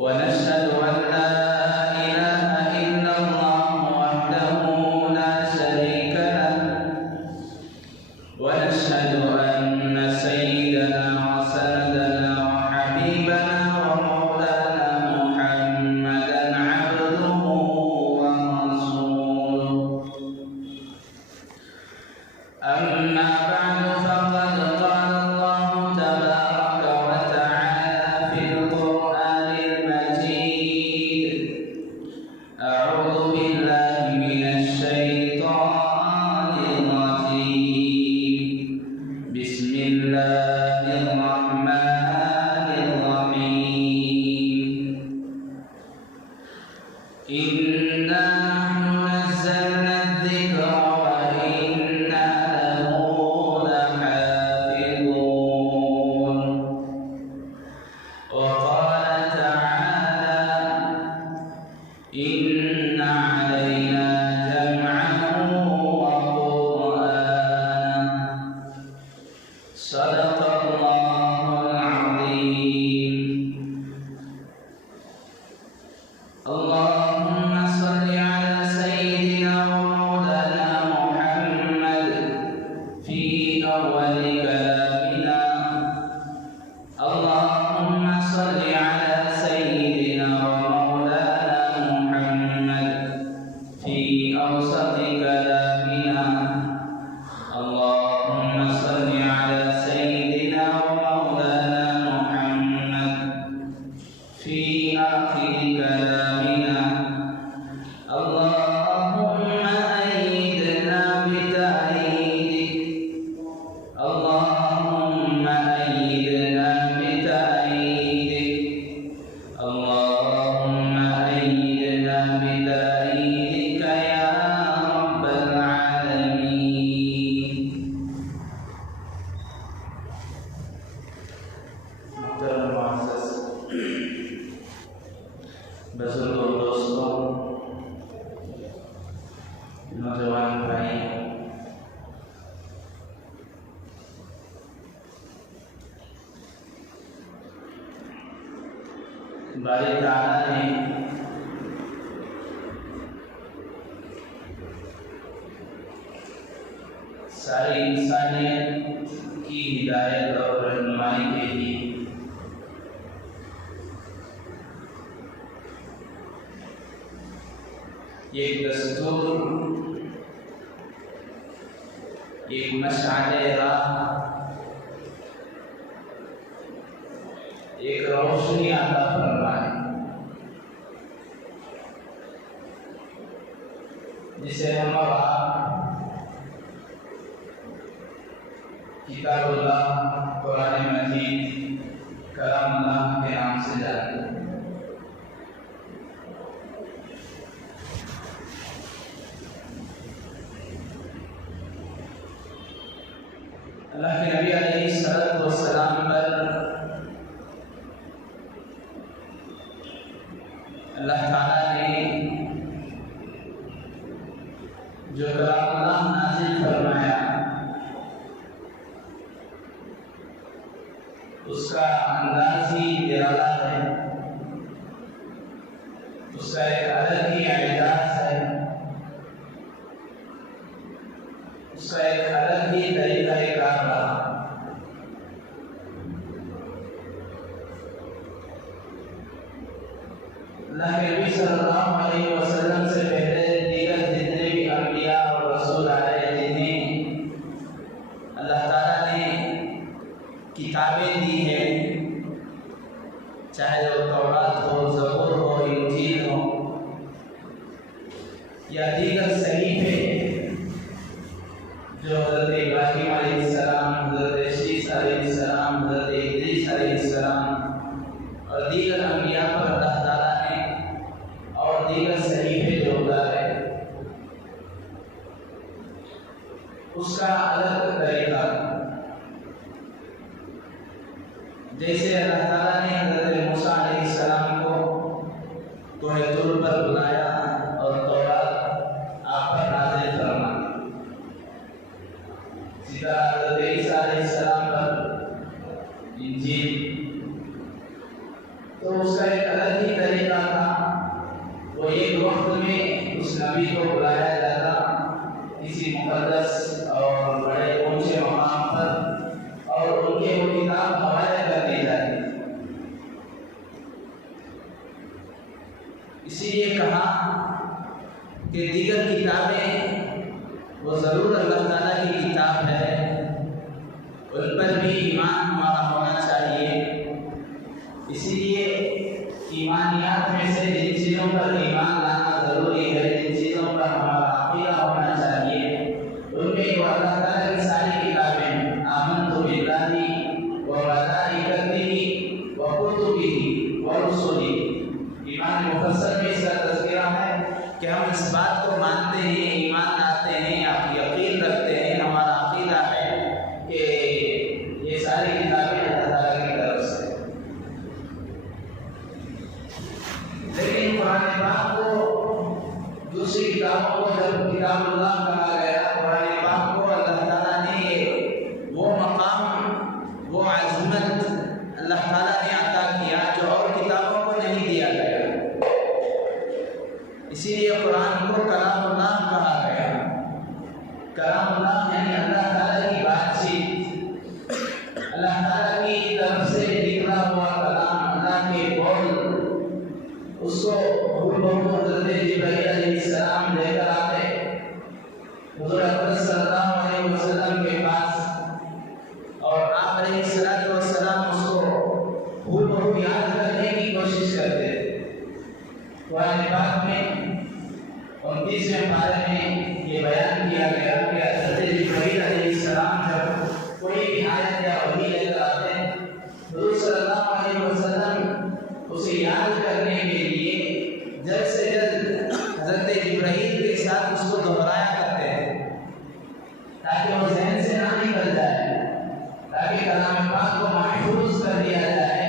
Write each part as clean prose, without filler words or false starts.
ونشهد أن لا إله إلا الله وحده لا شريك له ونشهد أن سيدنا وسندنا وحبيبنا ومولانا محمدا عبده ورسوله أما بعد فقد قال الله تبارك وتعالى في القرآن المجيد أعوذ بالله من الشيطان الرجيم بسم الله الرحمن الرحيم إنا نحن نزلنا الذكر وإنا له لحافظون وقال تعالى إن علينا جمعه وقرآنه صدق الله العظيم اللهم صل على سيدنا ومولانا محمد في أول كلامنا اللهم صل على سيدنا ومولانا محمد في أوسط كلامنا اللهم صل على سيدنا ومولانا محمد في آخر كلامنا اللهم أيدنا بتأييدك اللهم أيدنا بتأييدك اللهم أيدنا بتأييدك يا رب العالمين محترم معزز بزرگوں دوستوں نوجوان بھائی باری تعالیٰ نے ساری انسانیت کی ہدایت اور رہنمائی کے لیے ایک دستور ایک مشعل راہ ایک روشنی عطا فرمائے جسے ہم اور آپ کتاب اللہ قرآن مجید کلام اللہ کے نام سے جانتے ہیں اللہ کے نبی علیہ السلام پر اللہ تعالیٰ نے جو کلام اللہ نازل فرمایا اس کا انداز ہی نرالا ہے اس کا ایک الگ ہی اعزاز ہے اس کا ایک الگ ہی طریقہ کار رہا اللہ کے نبی صلی اللہ علیہ وسلم سے پہلے دیگر جتنے بھی انبیاء اور رسول آئے جنہیں اللہ تعالیٰ نے کتابیں دی ہیں چاہے وہ تورات ہو زبور ہو انجیل ہو یا دیگر صحیفے جو حضرت ابراہیم علیہ السلام حضرت شیس علیہ السلام حضرت ادریس علیہ السلام اور دیگر انبیاء پر اللہ تعالیٰ نے اور دیگر صحیفے جو اتارے اس کا الگ طریقہ جیسے اللہ تعالیٰ نے حضرت موسیٰ علیہ السلام کو کوہ طور پر بلایا اور تورات آپ پر نازل فرمائی سیدھا حضرت عیسیٰ علیہ السلام پر انجیل تو اس کا ایک الگ الگ ہی طریقہ تھا. وہ ایک وقت میں اس نبی کو بلایا جاتا کسی مقدس اور بڑے اونچے مقام پر اور ان کے وہ کتاب حوالے کر دی جاتی. اسی لیے کہا کہ دیگر کتابیں وہ ضرور اللہ تعالیٰ کی کتاب ہے، ان پر بھی ایمان ہمارا ہونا چاہیے. اسی لیے ایمانیات میں سے جن چیزوں پر ایمان لانا ضروری ہے، جن چیزوں پر ہمارا عقیدہ ہونا چاہیے، ان میں وہ اللہ تعالیٰ کی ساری کتابیں آمنت باللہ وملائکتہ وکتبہ ورسلہ. ایمان مفصل میں اس کا تذکرہ ہے کہ ہم اس بات کو مانتے ہیں، ایمان لاتے ہیں، یقین رکھتے ہیں، ہمارا عقیدہ ہے کہ یہ ساری کتابیں اللہ تعالیٰ کی طرف سے. لیکن قرآن پاک کو دوسری کتابوں کو جب کتاب اللہ کہا گیا، قرآن پاک کو اللہ تعالیٰ نے وہ مقام، وہ عظمت اللہ تعالیٰ نے عطا کیا جو اور کتابوں کو نہیں دیا گیا. اسی لیے قرآن کو کلام اللہ کہا گیا. کلام اللہ یعنی اللہ تعالیٰ کی بات چیت، اللہ تعالیٰ کی طرف سے نکلا ہوا کلام، اللہ کے قول. اس کو بہو حضرت جبرائیل علیہ السلام لے کر آتے حضور اکرم صلی اللہ علیہ وسلم کے پاس، اور آپ علیہ السلام اس کو بہو یاد کرنے کی کوشش کرتے. قرآن پاک میں 29ویں پارے میں یہ بیان کیا گیا کہ حضرت جبرائیل علیہ السلام جب کوئی بھی آیت یا وحی لے کر آتے ہیں، حضور صلی اللہ علیہ وسلم اسے یاد کرنے کے لیے جلد سے جلد حضرت جبرائیل کے ساتھ اس کو دہرایا کرتے ہیں تاکہ وہ ذہن سے نہ نکل جائے، تاکہ کلام پاک کو محفوظ کر دیا جائے،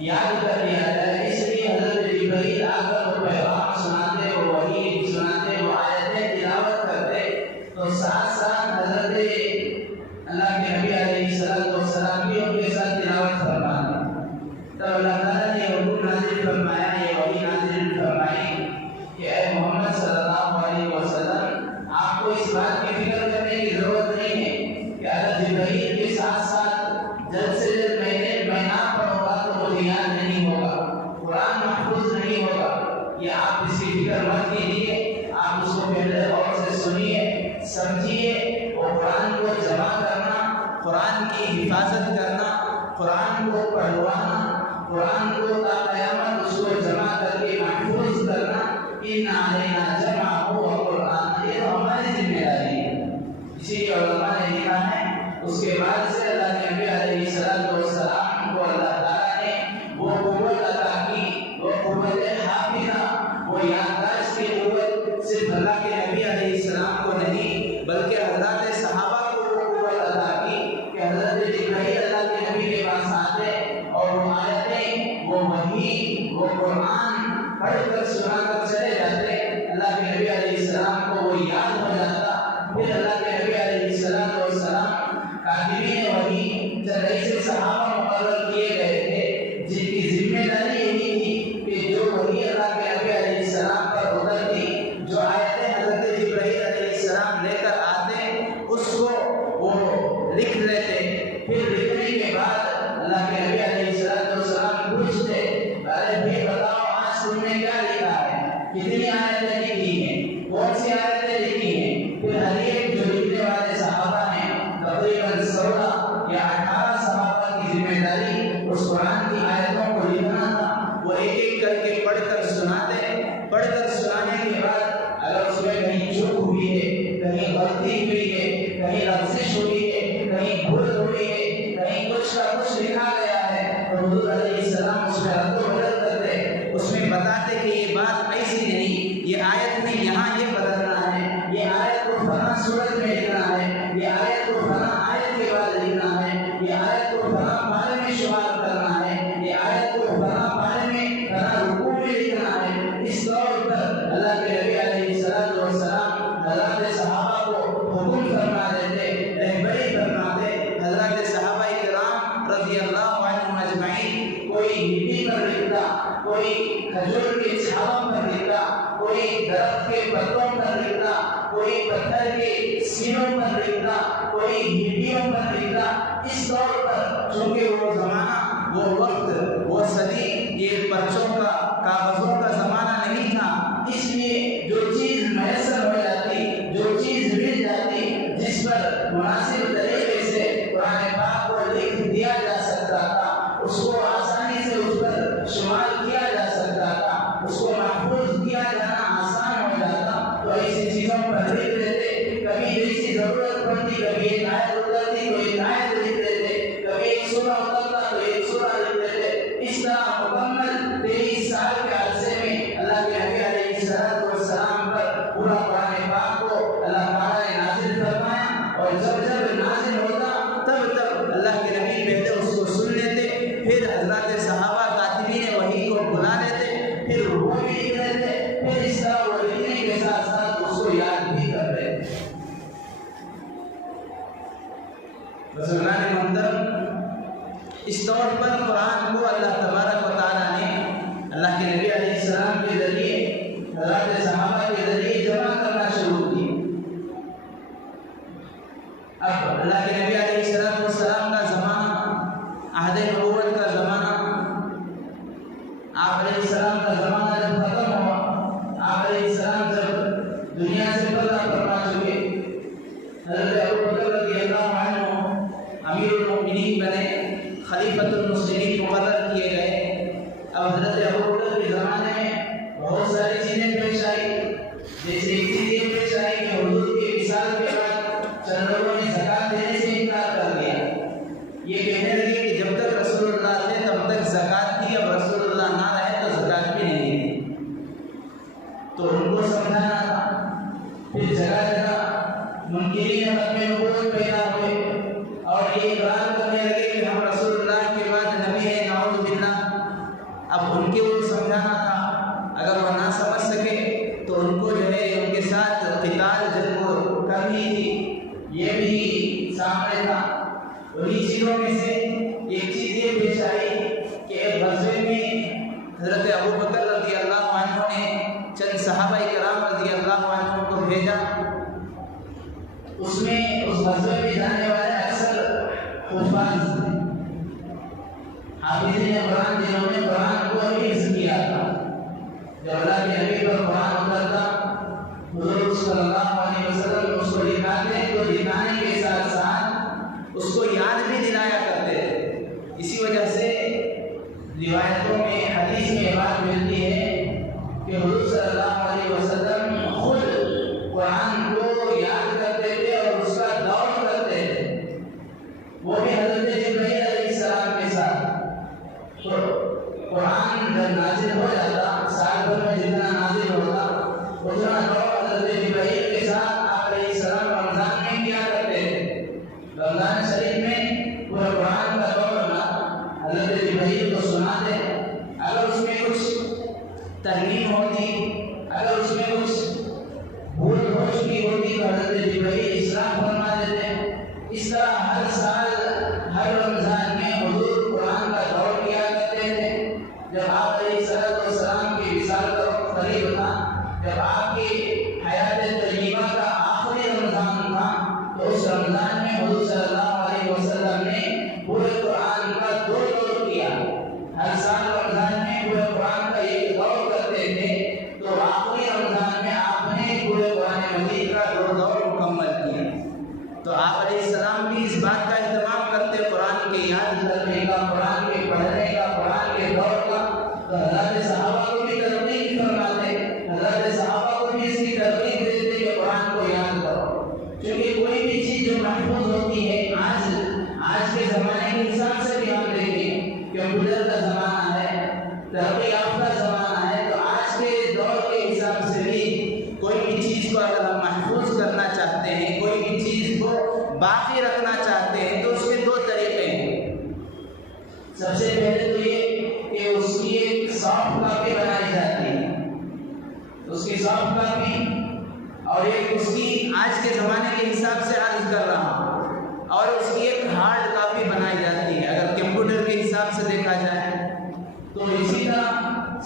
یاد کر دیا جائے. اس لیے حضرت جبرائیل آ کر وہ پیغام سناتے، وہ وحی سناتے، وہ آیتیں تلاوت کرتے، تو ساتھ ساتھ حضرت اللہ کے نبی علیہ السلام بھی ان کے ساتھ تلاوت فرماتے. تب اللہ تعالیٰ نے حکم نازل فرمایا، یہ وحی نازل فرمائی کہ اے محمد صلی اللہ علیہ وسلم، آپ کو اس بات کی فکر کرنے کی ضرورت نہیں ہے کہ اگر جبرائیل کے ساتھ ساتھ جلد سے جلد میں نہ پڑھوں گا تو مجھے یاد نہیں ہوگا، قرآن محفوظ نہیں ہوگا. یہ آپ اس کی فکر مت کیجیے، آپ اس کو پہلے غور سے سنیے، سمجھیے. اور قرآن کو جمع کرنا، قرآن کی حفاظت کرنا، قرآن کو پڑھوانا، قرآن کو تا قیامت اس کو جمع کر کے محفوظ کرنا، ان علینا جمعہ و قرآن، یہ تو ہماری ذمہ داری ہے. اسی لیے علماء نے لکھا ہے اس کے بعد سے اللہ کے نبی علیہ السلام کو اللہ تعالیٰ نے وہ قوت عطا کی، وہ قوت حافظہ، وہ یادداشت کی قوت صرف اللہ کے نبی علیہ السلام کو نہیں بلکہ حضرات صحابہ کو وہ قوت عطا کی کہ حضرت جبرائیل اللہ کے نبی کے پاس آتے اور وہ آیتیں، وہ وحی، وہ قرآن پڑھ کر سنا کر چلے جاتے. اللہ کے نبی علیہ السلام کو وہ یاد ہو جاتا. پھر اللہ کے نبی علیہ السلام کاتبین وحی چند ایسے صحابہ مقرر کیے گئے تھے جن کی ذمہ داری یہی تھی کہ جو وحی اللہ کے نبی علیہ السلام پر اترتی، جو آیتیں حضرت جبرائیل علیہ السلام لے کر آتے، اس کو وہ لکھ لیتے. پھر لکھنے کے بعد اللہ کے نبی علیہ السلام پوچھتے، ارے بھائی بتاؤ آج تم نے کیا لکھا ہے، کتنی آیتیں لکھی ہیں، کون سی آیتیں لکھی ہیں. پھر ہر ایک جو لکھنے والے صحابہ ہیں تقریباً 16 یا 18 صحابہ کی ذمہ داری اس قرآن کی آیتوں کو لکھنا تھا. وہ ایک ایک کر کے پڑھ کر سناتے. پڑھ کر سنانے کے بعد اگر اس میں کہیں چوک ہوئی ہے، کہیں غلطی ہوئی ہے، کہیں لفظش ہوئی ہے، کہیں بھول ہوئی ہے، کہیں کچھ کا کچھ لکھا گیا ہے، تو حضور علیہ السلام اس میں رد و بدل کرتے، اس میں بتاتے کہ یہ بات ایسی نہیں، یہ آیت میں یہاں یہ بدلنا ہے، یہ آیت کو فلاں صورت میں لکھنا ہے، یہ آیت کو فلاں آیت کے بعد لکھنا ہے، یہ آیت کو فلاں پارے میں شمار کرنا ہے، یہ آیت کو فلاں پارے میں فلاں رکوع میں لکھنا ہے. اس طور پر اللہ کے نبی علیہ السلام حضرات صحابہ کو حکم فرما دیتے، رہبری فرماتے. حضرات صحابہ کرام رضی اللہ عنہم اجمعین کوئی لکھی پر لکھتا، کوئی کھجور کے چھاؤں پر لکھتا، کوئی درخت کے پتوں پر لکھتا، کوئی پتھر کے سینوں پر لکھتا، کوئی ہڈیوں پر لکھتا۔ اس طور پر چونکہ وہ زمانہ، وہ وقت، وہ صدی یہ پرچوں کا، کاغذوں کا زمانہ نہیں تھا، اس لیے جو چیز میسر ہو جاتی، جو چیز مل جاتی، جس پر مناسب طریقے سے قرآن پاک کو لکھ دیا جا سکتا تھا، اس کو آسانی سے اس پر شمار کیا جا سکتا تھا، اس کو محفوظ کیا جانا آسان ہو جاتا، تو ایسی چیزوں پر لکھ دیتے۔ کبھی جیسی ضرورت پڑتی، کبھی ایک آیت اترتی تو ایک آیت لکھ دیتے، کبھی ایک سورہ اترتا تو ایک سورہ لکھ دیتے۔ اس طرح مکمل 23 سال کے عرصے میں اللہ کے نبی علیہ السلام پر پورا قرآن پاک کو اللہ تعالیٰ نے نازل فرمایا، اور جب جب نازل ہوتا تب اللہ کے نبی پہلے اس کو سن لیتے، پھر حضرات صحابہ کاتبین وحی کو بلا لیتے، پھر وہ بھی لکھ لیتے، پھر اس طرح وہ لکھنے کے ساتھ ساتھ اس کو یاد بھی کر لیتے۔ بزرگان محترم، اس طور پر قرآن کو اللہ تبارک و تعالیٰ نے اللہ کے نبی علیہ السلام کے ذریعے، حضرات صحابہ کے ذریعے جمع کرنا شروع کی۔ اب اللہ کے نبی علیہ السلام کا زمانہ، عہد نبوت کا زمانہ، آپ علیہ السلام کا زمانہ جب ختم ہوا، آپ علیہ السلام جب دنیا سے پردہ فرما چکے، حضرت ابوبکر رضی اللہ عنہ امیر المؤمنین بنے، خلیفۃ المسلمین مقرر کیے گئے۔ اب حضرت ابوبکر کے زمانے میں بہت ساری چیزیں پیش آئی، جیسے ایک چیز یہ پیش آئی کہ حضور کے وصال کے بعد چند لوگوں نے زکوٰۃ دینے سے انکار کر دیا۔ یہ کہنے لگے کہ جب تک رسول اللہ تھے تب تک زکوٰۃ تھی، اب رسول اللہ نہ رہے تو زکوٰۃ بھی نہیں دی۔ تو ان کو سمجھانا تھا۔ پھر جگہ جگہ منکرین ختم نبوت پیدا ہوئے اور یہ اقرار کرنے لگے کہ ہم رسول اللہ کے بعد نبی ہیں، نعوذ باللہ۔ اب ان کے وہ سمجھانا تھا، اگر وہ نہ سمجھ سکے تو ان کو جو ہے ان کے ساتھ قتال جنگ کرنی تھی، یہ بھی سامنے تھا۔ انہی چیزوں میں سے ایک چیز یہ پیش آئی کہ ایک غزوے میں حضرت ابوبکر رضی اللہ عنہ نے چند صحابہ کرام رضی اللہ عنہ کو بھیجا۔ اس میں اس غزوے میں جانے والے اکثر حفاظ تھے، حافظین قرآن جنہوں نے قرآن کو حفظ کیا تھا۔ جب اللہ کے نبی پر قرآن اترتا، حضور صلی اللہ علیہ وسلم اس کو دکھاتے تو دکھانے کے ساتھ ساتھ اس کو یاد بھی دلایا کرتے تھے۔ اسی وجہ سے روایتوں میں، حدیث میں یہ بات ملتی ہے کہ حضور صلی اللہ علیہ وسلم خود قرآن کو یاد کرتے تھے اور اس کا دور کرتے تھے، وہ بھی حضرت جبرائیل علیہ السلام کے ساتھ۔ تو قرآن جب نازل ہو جاتا، سال بھر میں جتنا نازل ہوتا اتنا دور حضرت جبرائیل کے ساتھ آپ علیہ السلام رمضان میں کیا کرتے تھے۔ رمضان شریف میں پورا قرآن کا دور حضرت جبرائیل کو سناتے۔ اگر اس میں کچھ ترمیم ہوتی، اگر اس میں کچھ بھول ہو چکی ہوتی تو حضرت جبرائیل اصلاح فرما دیتے۔ اس طرح ہر سال ہر رمضان میں حضور قرآن کا دور کیا کرتے تھے۔ جب آپ علیہ السلام کے وصال کا وقت قریب تھا، جب آپ کی حیات طیبہ کا آخری رمضان تھا، تو اس رمضان میں حضور صلی اللہ علیہ وسلم نے پورے قرآن کا دو دور کیا۔ ہر سال رمضان میں پورے قرآن کا ایک دور کرتے تھے، تو آخری رمضان میں آپ نے پورے قرآن مجید کا دو دور مکمل کیا۔ تو آپ علیہ السلام بھی اس بات کا اہتمام کرتے، قرآن کے یاد کرنے کا، قرآن کے پڑھنے کا، قرآن کے دور کا۔ تو حضرت صحابہ کو بھی ترغیب فرماتے، حضرت صحابہ کو بھی اس کی ترغیب دیتے کہ قرآن کو یاد کرو، کیونکہ کوئی بھی چیز جو محفوظ ہوتی ہے، آج کے زمانے کے حساب سے بھی ہم دیکھیں، کمپیوٹر کا زمانہ ہے، ترقی یافتہ زمانہ ہے، تو آج کے دور کے حساب سے بھی کوئی بھی چیز کو اگر ہم محفوظ کرنا چاہتے ہیں، کوئی بھی چیز کو باقی رکھنا چاہتے ہیں، تو اس کے دو طریقے ہیں۔ سب سے پہلے تو یہ کہ اس کی ایک سافٹ کاپی بنائی جاتی ہے، اس کی سافٹ کاپی، اور ایک اس کی آج کے زمانے کے حساب سے عرض کر رہا ہوں، اور اس کی ایک ہارڈ کاپی بنائی جاتی ہے اگر کمپیوٹر کے حساب سے دیکھا جائے۔ تو اسی طرح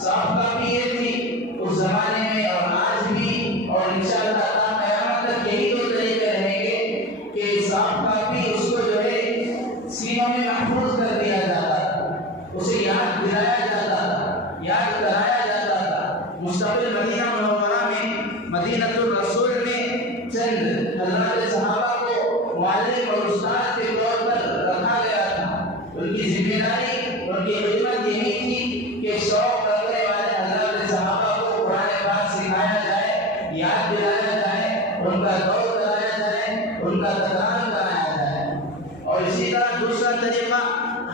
مستقبل مدینہ منورہ میں مدینہ الرسول میں چند حضرات صحابہ کو معلم اور استاد کے طور پر رکھا گیا تھا۔ ان کی ذمہ داری، ان کی خدمت یہی تھی کہ شوق رکھنے والے حضرات صحابہ کو قرآن پاک سکھایا جائے، یاد دلایا جائے، ان کا دور کرایا جائے، ان کا تکرار کرایا جائے۔ اور اسی طرح دوسرا طریقہ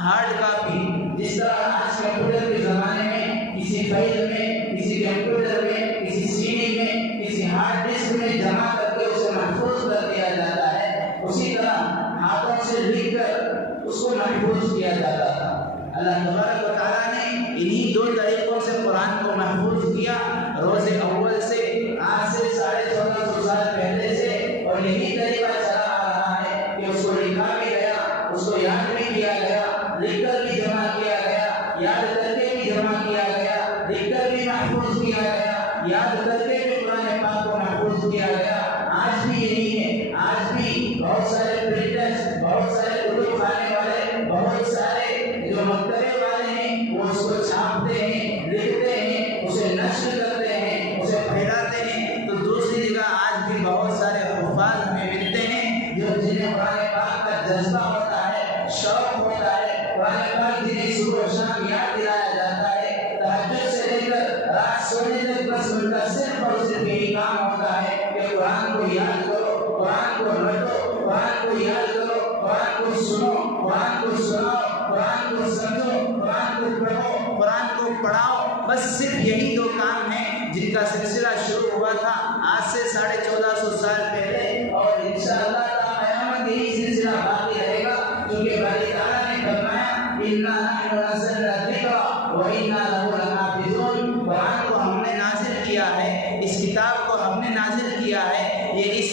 ہارڈ کاپی، جس طرح آج کمپیوٹر کے زمانے میں کسی فائل میں، کسی کمپیوٹر میں، کسی سی ڈی میں، کسی ہارڈ ڈسک میں جمع کر کے اسے محفوظ کر دیا جاتا ہے، اسی طرح ہاتھوں سے لکھ کر اس کو محفوظ کیا جاتا تھا۔ اللہ تبارک و تعالیٰ نے انہی دو طریقوں سے قرآن کو محفوظ کیا، روز اول سے، آج سے 1450 سال پہلے سے، اور یہی طریقہ چلا آ رہا ہے کہ اس کو لکھا بھی گیا، اس کو یاد بھی کیا گیا، لکھ کر بھی جمع کیا گیا، یاد کر کے بھی جمع کیا گیا، لکھ کر بھی محفوظ کیا گیا، یاد کر کے بھی قرآن پاک کو محفوظ کیا گیا۔ آج بھی یہی ہے، آج بھی بہت سارے پرنٹرز، بہت سارے کتب خانے والے، بہت سارے جو مکتبے والے ہیں وہ اس کو چھاپتے ہیں، لکھتے ہیں، اسے نشر کرتے ہیں، اسے پھیلاتے ہیں۔ تو دوسری جگہ آج بھی بہت سارے حفاظ ہمیں ملتے ہیں جو جنہیں قرآن پاک کا جذبہ ہوتا ہے، شوق ہوتا ہے، قرآن پاک جنہیں صبح و شام یاد دلایا جاتا ہے، تہجد سے لے کر رات سونے تک بس ان کا صرف اور صرف یہی کام ہوتا ہے کہ قرآن کو یاد کرو، قرآن کو رٹو، قرآن کو یاد کرو، قرآن کو سنو، قرآن کو سناؤ، قرآن کو سمجھو، قرآن کو پڑھو، قرآن کو پڑھاؤ۔ بس صرف یہی دو کام ہیں جن کا سلسلہ شروع ہوا تھا آج سے 1450 سال پہلے، اور انشاءاللہ قیامت یہی سلسلہ باقی رہے گا، کیونکہ باری تعالیٰ نے فرمایا اِنَّا نَحْنُ نَزَّلْنَا الذِّكْرَ وَإِنَّا لَهُ لَحَافِظُونَ۔ قرآن کو ہم نے نازل کیا ہے، اس کتاب کو ہم نے نازل کیا ہے، یہ اس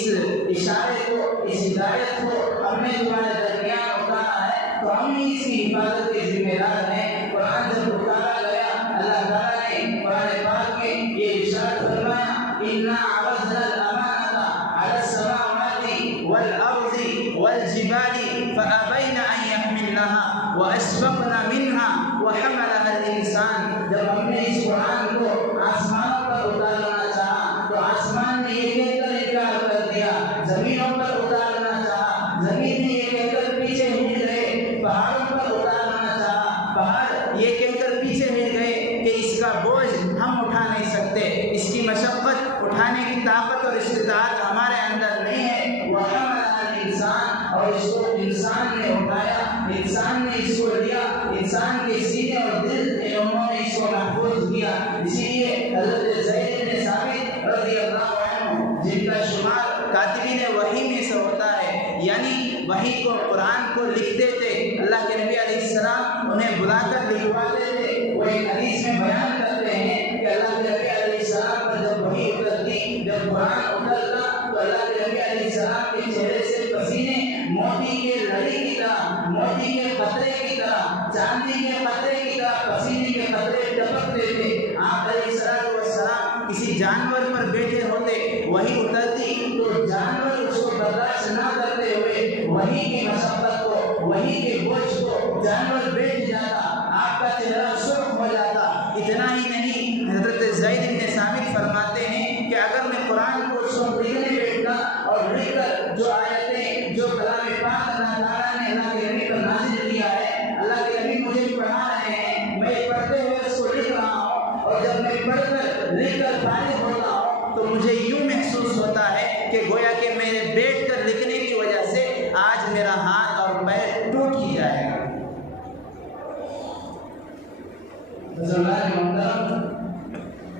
اشارے کو، اس ہدایت کو ہم نے تمہارے درمیان اتارا ہے، تو ہم ہی اس کی حفاظت کے ذمہ دار ہیں۔ قرآن جب اتارا گیا، اللہ تعالیٰ نے قرآن پاک میں یہ ارشاد فرمایا اِنَّا عَرَضْنَا الْأَمَانَةَ عَلَى السَّمَاوَاتِ وَالْأَرْضِ وَالْجِبَالِ فَأَبَيْنَ أَن يَحْمِلْنَهَا وَأَشْفَقْنَ مِنْهَا وَحَمَلَهَا الْإِنسَانُ۔ جب ہم نے اس قرآن کو آسمانوں پر اتارنا چاہا تو آسمان نے یہ کہہ کر انکار کر دیا، زمینوں پر اتارنا چاہا، زمین نے یہ کہہ کر پیچھے ہٹ گئے، پہاڑوں پر اتارنا چاہا، پہاڑ یہ کہہ کر پیچھے ہٹ گئے کہ اس کا بوجھ ہم اٹھا نہیں سکتے، اس کی مشقت اٹھانے کی طاقت اور استطاعت ہمارے اندر نہیں ہے۔ وَحَمَلَهَا الْإِنسَانُ، اور اس کو انسان نے اٹھایا، انسان نے اس کو لیا، انسان کے سینے اور دل انہوں نے اس کو محفوظ کیا۔ اسی لیے حضرت زید بن ثابت رضی اللہ عنہ، جن کا شمار کاتبین وحی میں سے ہوتا ہے، یعنی وحی کو، قرآن کو لکھتے تھے، اللہ کے نبی علیہ السلام انہیں بلا کر لکھواتے تھے۔ وہ ایک حدیث میں بیان کرتے ہیں کہ اللہ کے نبی علیہ السلام پر جب وحی اترتی، جب قرآن اترتا تو اللہ کے نبی علیہ السلام کے چہرے سے پسینے موتی کے لڑی کی طرح، موتی کے قطرے کی طرح، چاندی کے قطرے کی طرح پسینے کے قطرے ٹپکتے تھے۔ آپ علیہ السلام کسی جانور پر بیٹھے ہوتے، وہی اترتی تو جانور اس کو برداشت نہ کرتے ہوئے وہی کی مشقت کو، وہی کے بوجھ کو، جانور بیٹھ جاتا، آپ کا چہرہ سرخ ہو جاتا۔ اتنا ہی نہیں، حضرت زید بن ثابت فرماتے ہیں کہ اگر میں قرآن کو لکھنے بیٹھتا اور لکھ کر جو آیتیں، جو کلام پاک اللہ تعالیٰ نے اللہ کے نبی پر نازل کیا ہے، اللہ کے نبی مجھے پڑھا رہے ہیں، میں پڑھتے ہوئے اس کو لکھ رہا ہوں، اور جب میں پڑھ کر لکھ کر فارغ ہوتا ہوں تو مجھے یوں محسوس ہوتا ہے کہ گویا کہ میرے بیٹھ کر لکھنے کی وجہ سے آج میرا ہاتھ اور پیر ٹوٹ ہی جائے گا۔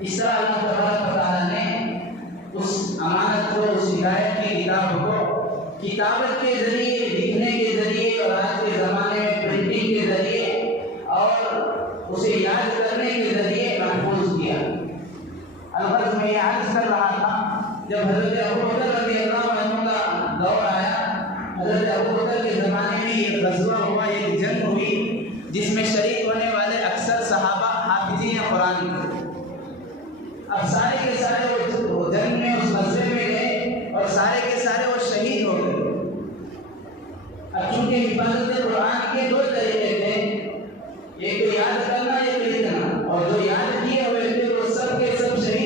اس طرح اللہ تبارک و تعالیٰ نے اس امانت کو، اس ہدایت کی کتاب کو کتابت کے ذریعے، لکھنے کے ذریعے، اور آج کے زمانے میں پرنٹنگ کے ذریعے اور اسے یاد کرنے کے ذریعے محفوظ کیا۔ الغرض میں یہ عرض کر رہا تھا، جب حضرت ابوبکر رضی اللہ عنہ کا دور آیا، حضرت ابوبکر کے زمانے میں ایک غزوہ ہوا، ایک جنگ ہوئی جس میں شریک ہونے والے اکثر صحابہ حافظین قرآن تھے۔ اب سارے کے سارے وہ جنگ میں، اس غزوے میں گئے، اور سارے کے سارے وہ شہید ہو گئے۔ اب چونکہ حفاظت قرآن کے دو طریقے تھے، ایک تو یاد کرنا، ایک لکھنا، اور جو یاد کیے ہوئے تھے وہ سب کے سب شہید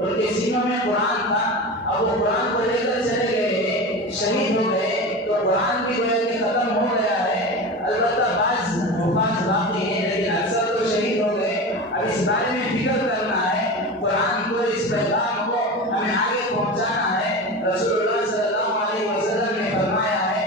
ان کے سینوں میں قرآن تھا، اب وہ قرآن کو لے کر چلے گئے، شہید ہو گئے، تو قرآن بھی گویا کہ ختم ہو گیا ہے۔ البتہ بعض حفاظ باقی ہیں، لیکن اکثر تو شہید ہو گئے۔ اب اس بارے میں فکر کرنا ہے، قرآن کو، اس پیغام کو ہمیں آگے پہنچانا ہے۔ رسول اللہ صلی اللہ علیہ وسلم نے فرمایا ہے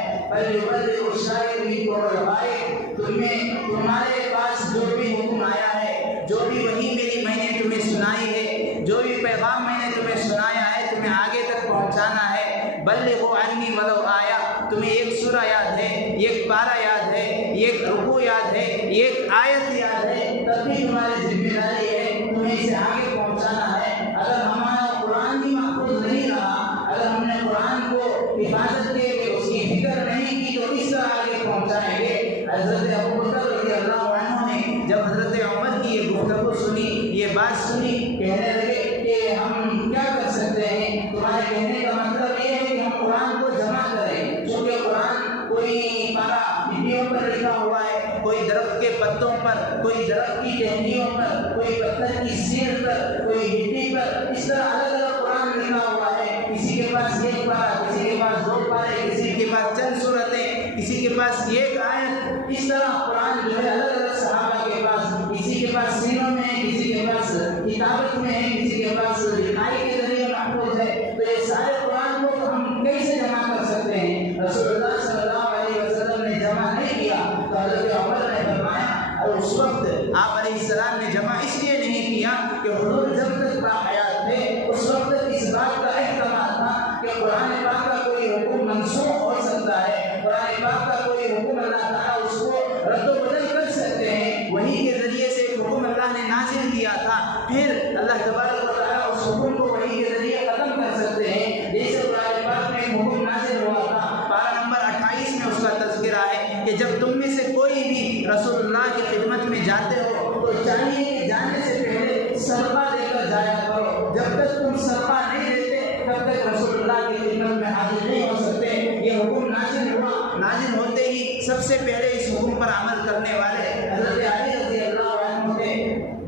تمہارے پاس جو بھی حکم آیا ہے، جو بھی وحی میں نے تمہیں سنائی ہے، جو بھی پیغام میں نے تمہیں سنایا ہے، تمہیں آگے تک پہنچانا ہے۔ بلغوا عنی ولو آیا، تمہیں ایک سورہ یاد ہے، ایک پارہ یاد ہے، ایک رکوع یاد ہے، ایک آیت یاد ہے، تب بھی تمہاری ذمہ داری ہے تمہیں اسے آگے پہنچانا ہے۔ اگر ہمارا قرآن بھی محفوظ نہیں رہا، اگر ہم نے قرآن کو حفاظت کے لیے اس کی فکر نہیں کی، تو کس طرح آگے پہنچائیں گے؟ حضرت ابوبکر رضی اللہ عنہ نے جب حضرت عمر کی یہ گفتگو سنی، یہ بات سنی، کہنے لگے کہ ہم کیا کر سکتے ہیں؟ تمہارے کہنے کا مطلب یہ ہے کہ ہم قرآن کو جمع کریں، چونکہ قرآن کوئی پارا مٹیوں پر لکھا ہوا ہے، کوئی درخت کے پتوں پر، کوئی درخت کی ٹہنیوں پر، کوئی پتھر کی سیر پر، کوئی مٹی پر، اس طرح الگ الگ قرآن لکھا ہوا ہے۔ کسی کے پاس ایک پارا، کسی کے پاس دو پارے، کسی کے پاس چند سورتیں، کسی کے پاس ایک آیت، اس طرح قرآن جو ہے الگ الگ صحابہ کے پاس، کسی کے پاس سینوں میں ہے، کسی کے پاس کتابت میں ہے، کسی کے پاس لکھائی کے ذریعے محفوظ ہے۔ تو یہ سارے قرآن کو ہم کیسے جمع کر سکتے ہیں؟ رسول اللہ صلی اللہ علیہ وسلم نے جمع نہیں کیا، تو حضرت عمر نے فرمایا، اور اس وقت آپ علیہ السلام نے جمع اس لیے نہیں کیا کہ حضور جب تک باحیات تھے اس وقت اس بات کا احتمال تھا کہ قرآن پاک کا کوئی حکم منسوخ ہو سکتا ہے، قرآن پاک کا کوئی حکم اللہ تعالیٰ اس کو رد و بدل کر سکتے ہیں۔ وحی کے ذریعے سے ایک حکم اللہ نے نازل کیا تھا، پھر اللہ تبارک و تعالیٰ اس حکم کو وحی کے ذریعے ختم کر سکتے ہیں۔ جیسے قرآن پاک میں ایک حکم نازل ہوا تھا، پارہ نمبر 28 میں اس کا تذکرہ ہے کہ جب تم میں سے کوئی بھی رسول اللہ کی خدمت میں جاتے ہو تو چاہیے کہ جانے سے پہلے صدقہ دے کر جایا کرو۔ جب تک تم صدقہ نہیں دیتے تب تک رسول اللہ کی خدمت میں حاضر نہیں ہو سکتے۔ یہ حکم نازل ہوا، نازل ہوتے ہی سب سے پہلے اس حکم پر عمل کرنے والے حضرت علی رضی اللہ عنہ تھے۔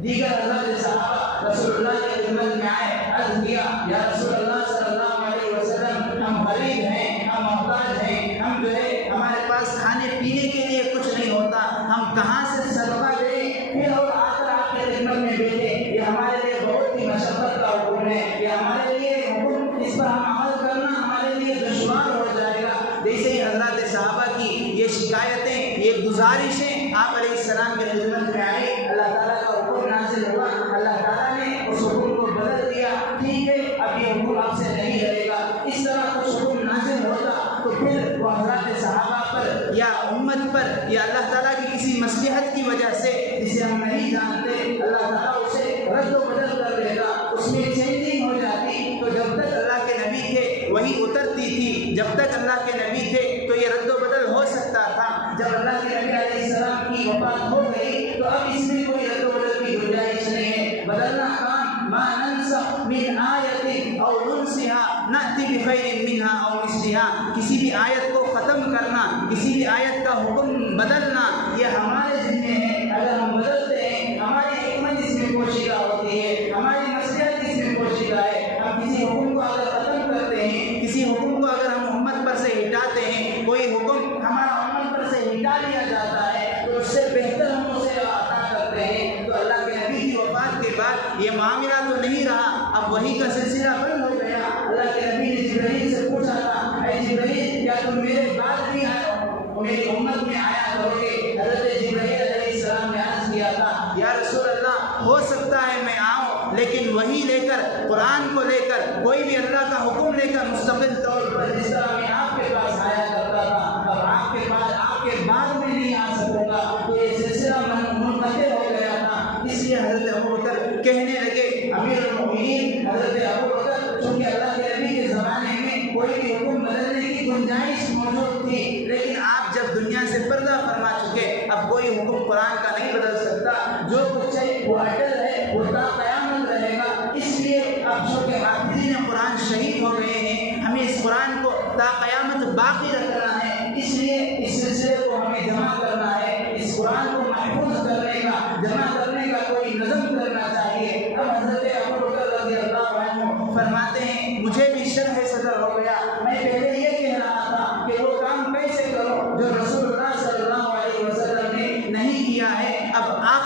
دیگر حضرت صحابہ رسول اللہ کی خدمت میں آئے، عرض کیا، یا رسول اللہ صلی اللہ علیہ وسلم، ہم غریب ہیں، ہم محتاج ہیں، ہم جو ہے ہمارے پاس کھانے پینے کے لیے کچھ نہیں ہوتا، ہم کہاں سے صدقہ دیں؟ پھر اور آ کر آپ کی خدمت میں بیٹھے، یہ ہمارے لیے بہت ہی مشقت کا حکم ہے، یہ ہمارے لیے حکم، اس پر ہم عمل کرنا ہمارے لیے دشوار ہو جائے گا۔ جیسے ہی حضرات صحابہ کی یہ شکایتیں، یہ گزارشیں آپ علیہ السلام کی خدمت میں آئی، اللہ تعالیٰ کا حکم نازل ہوا، اللہ تعالیٰ نے اس حکم کو بدل دیا، ٹھیک ہے اب یہ حکم آپ سے نہیں چلے گا۔ اس طرح کچھ حکم نازل ہوتا تو پھر وہ حضرات صحابہ پر یا امت پر یا اللہ تعالیٰ کی کسی مصلحت کی وجہ سے جسے ہم نہیں جانتے، اللہ تعالیٰ اسے رد و بدل کر دیتا، اس میں چینجنگ ہو جاتی۔ تو جب تک اللہ کے نبی تھے وہی اترتی تھی، جب تک اللہ کے نبی تھے تو یہ رد و بدل ہو سکتا تھا۔ جب اللہ کے نبی علیہ السلام کی وفات ہو گئی تو اب اس میں کوئی رد و بدل کی گنجائش نہیں ہے۔ بدلنا کام ما ننسخ من آیت او ننسها نأتی بخیر منها او مثلها، کسی بھی آیت کو ختم کرنا، کسی بھی آیت کا حکم بدلنا، یہ ہمارے ذمہ ہے۔ اگر ہم بدلتے ہیں، ہماری حکمت اس میں پوشیدہ ہوتی ہے، ہماری مصلحت اس میں پوشیدہ ہے۔ ہم کسی حکم کو اگر ختم کرتے ہیں، کسی حکم کو اگر ہم امت پر سے ہٹاتے ہیں، کوئی حکم ہمارا امت پر سے ہٹا لیا جاتا ہے تو اس سے بہتر ہم اسے عطا کرتے ہیں۔ تو اللہ کے نبی کی وفات کے بعد یہ معاملہ تو نہیں رہا، اب وحی کا سلسلہ بند ہو گیا۔ اللہ کے نبی نے جبرائیل سے پوچھا تھا، اے جبرائیل، کیا تم میرے بعد بھی میری امت میں آیا کرو گے؟ حضرت جبرائیل علیہ السلام نے عرض کیا تھا، یا رسول اللہ، ہو سکتا ہے میں آؤں، لیکن وہی لے کر، قرآن کو لے کر، کوئی بھی اللہ کا حکم لے کر مستقل طور پر جس طرح میں آپ کے پاس آیا کرتا تھا، اب آپ کے پاس آپ کے بعد میں نہیں آ سکوں گا۔ تو یہ سلسلہ منقطع ہو گیا تھا۔ اس لیے حضرت ابوبکر کہنے لگے، امیر المؤمنین حضرت ابوبکر، چونکہ اللہ کے نبی کے زمانے میں کوئی بھی حکم بدلنے کی گنجائش موجود تھی، لیکن آپ جب دنیا سے پردہ فرما چکے، اب کوئی حکم قرآن کا نہیں بدل سکتا، جو کچھ ہے وہ اٹل ہے، وہ تا قیامت رہے گا۔ اس لیے اب جو کہ حافظین قرآن شہید ہو گئے ہیں، ہمیں اس قرآن کو تا قیامت باقی رکھنا ہے۔ اس لیے اس سلسلے کو ہمیں جمع کرنا ہے، اس قرآن کو محفوظ کرنے کا، جمع کرنے کا کوئی نظم کرنا چاہیے۔ اب حضرت ابوبکر رضی اللہ عنہ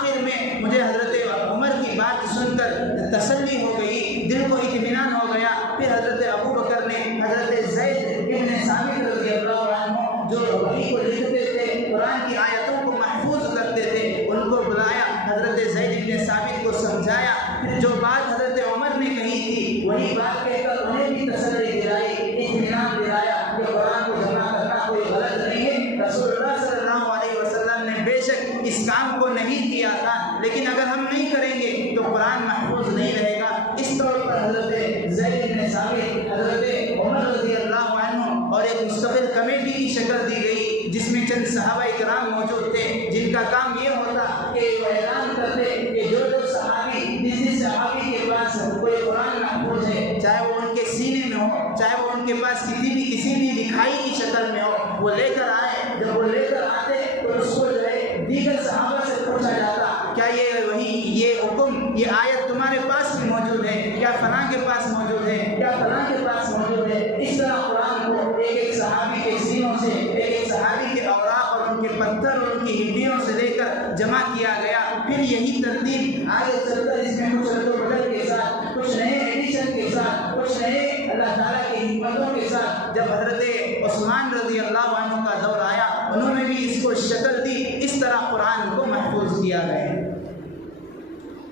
آخر میں مجھے حضرت عمر کی بات سن کر تسلی ہو گئی، دل کو اطمینان ہو گیا۔ پھر حضرت ابو بکر نے حضرت زید ابن ثابت رضی اللہ عنہ جو وحی کو لکھتے تھے، قرآن کی آیتوں کو محفوظ کرتے تھے، ان کو بلایا، حضرت زید ابن ثابت کو سمجھایا۔ پھر جو بات حضرت عمر نے کہی تھی وہی بات کہہ کر انہیں بھی تسلی دلائی، اطمینان دلایا کہ قرآن کو جمع کرنا کوئی غلط نہیں ہے۔ رسول اللہ صلی اللہ علیہ وسلم نے بے شک اس کام کو نہیں کیا تھا، لیکن اگر ہم نہیں کریں گے تو قرآن محفوظ نہیں رہے گا۔ اس طور پر حضرت زید بن ثابت، حضرت عمر رضی اللہ عنہ اور ایک مستقل کمیٹی کی شکل دی گئی جس میں چند صحابہ کرام موجود تھے، جن کا کام یہ ہوتا کہ وہ اعلان کرتے کہ جو صحابی جس صحابی کے پاس کوئی قرآن محفوظ ہے، چاہے وہ ان کے سینے میں ہو، چاہے وہ ان کے پاس کسی بھی لکھائی کی شکل میں ہو، وہ لے کر آئے۔ جب وہ لے کر آتے تو اس کو جو ہے دیگر صحابہ سے پوچھا جاتا کیا یہ حکم، یہ آیت تمہارے پاس بھی موجود ہے، کیا فلاں کے پاس موجود ہے، کیا فلاں کے پاس موجود ہے۔ اس طرح قرآن کو ایک صحابی کے سینوں سے، ایک صحابی کے اوراق اور ان کے پتھر اور ان کی ہڈیوں سے لے کر جمع کیا گیا۔ پھر یہی ترتیب آگے چل کر اس میں کچھ رد و بدل کے ساتھ، کچھ نئے ایڈیشن کے ساتھ، کچھ نئے اللہ تعالیٰ کی حکمتوں کے ساتھ جب حضرت عثمان رضی اللہ عنہ کا دور آیا، انہوں نے بھی اس کو شکل دی۔ اس طرح قرآن کو محفوظ کیا گیا۔